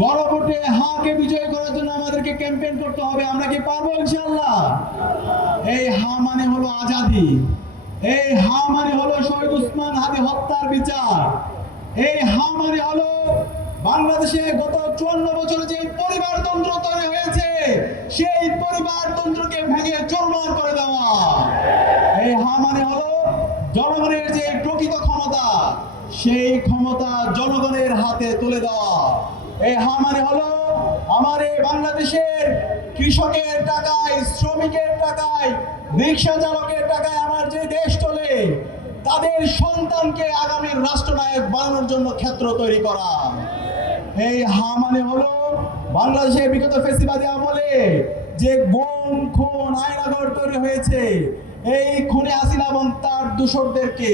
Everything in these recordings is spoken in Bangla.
গণভোটে হাকে বিজয় করার জন্য আমাদেরকে ক্যাম্পেইন করতে হবে। আমরা কি পারবো ইনশাআল্লাহ? এই হা মানে হলো আজাদি, এই হা মানে হলো শহীদ ওসমান হাদি হত্যার বিচার, এই হা মানে হলো বাংলাদেশে গত 54 বছরে যে পরিবারতন্ত্র তৈরি হয়েছে সেই পরিবারতন্ত্রকে ভেঙে চুরমার করে দেওয়া। এই হা মানে হলো জনগণের যে প্রকৃত ক্ষমতা সেই ক্ষমতা জনগণের হাতে তুলে দেওয়া। এই হা মানে হলো আমার এই বাংলাদেশের কৃষকের টাকায়, শ্রমিকের টাকায়, রিক্সা চালকের টাকায় আমার যে দেশ চলে তাদের সন্তানকে আগামীর রাষ্ট্রনায়ক বানানোর জন্য ক্ষেত্র তৈরি করা। এই হা মানে হলো বাংলাদেশের বিগত ফ্যাসিবাদী আমলে যে গুম খুন আয়নাঘর তৈরি হয়েছে এই খুনে হাসিনা এবং তার দূষরদেরকে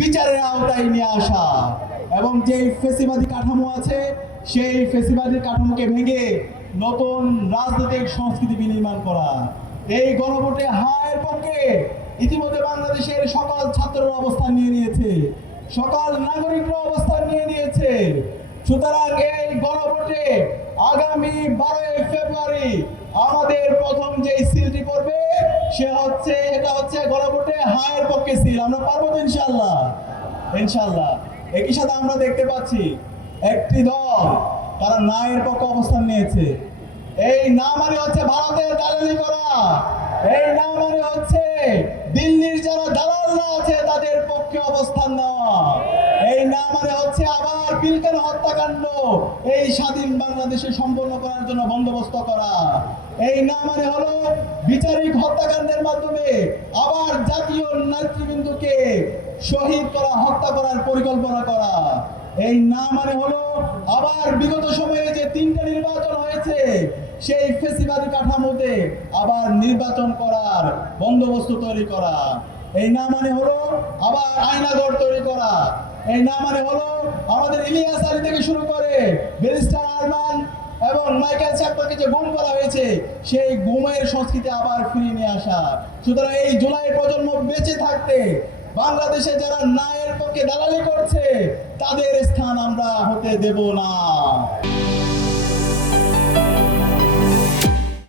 বিচারের আওতায় নিয়ে আসা এবং যে ফ্যাসিবাদী কাঠামো আছে সেই ফ্যাসিবাদী কাঠামোকে ভেঙে নতুন রাজনৈতিক সংস্কৃতি বিনির্মাণ করা। এই গণভোটে হায়ের পক্ষে ইতিমধ্যে বাংলাদেশের সকল ছাত্ররা অবস্থান নিয়ে নিয়েছে, সকল নাগরিকরা অবস্থান নিয়ে নিয়েছে। সুতরাং এই গণভোটে আগামী 12 ফেব্রুয়ারি আমাদের প্রথম যে সিলটি পড়বে এটা হচ্ছে গণভোটে হায়ের পক্ষে সিল। আমরা পারবো তো ইনশাআল্লাহ? ইনশাআল্লাহ। একই সাথে আমরা দেখতে পাচ্ছি একটি দল তারা নায়ের পক্ষে অবস্থান নিয়েছে। এই না মানে হচ্ছে ভারতের দালালি করা, এই না মানে হচ্ছে দিল্লির যারা দালালরা আছে তাদের পক্ষে অবস্থান নেওয়া, এই না মানে হচ্ছে আবার পিলখানা হত্যাকাণ্ড এই স্বাধীন বাংলাদেশে সম্পন্ন করার জন্য বন্দোবস্ত করা, এই না মানে হলো বিচারিক হত্যাকাণ্ডের মাধ্যমে আবার জাতীয় নেতৃবৃন্দকে শহীদ করা, হত্যা করার পরিকল্পনা করা, এই না মানে হলো আবার বিগত সময়ে যে 3টা নির্বাচন হয়েছে সেই ফ্যাসিবাদী কাঠামোতে আবার নির্বাচন করার বন্দোবস্ত তৈরি করা, এই না মানে হলো আবার আয়নাঘর তৈরি করা, এই না মানে হলো আমাদের ইলিয়াস আলী থেকে শুরু করে ব্যারিস্টার আরমান এবং মাইকেল চাকমাকে যে গুম করা হয়েছে সেই গুমের সংস্কৃতি আবার ফিরিয়ে নিয়ে আসা। সুতরাং এই জুলাই প্রজন্ম বেঁচে থাকতে বাংলাদেশে যারা নায়ের পক্ষে দালালি করছে তাদের স্থান আমরা হতে দেব না।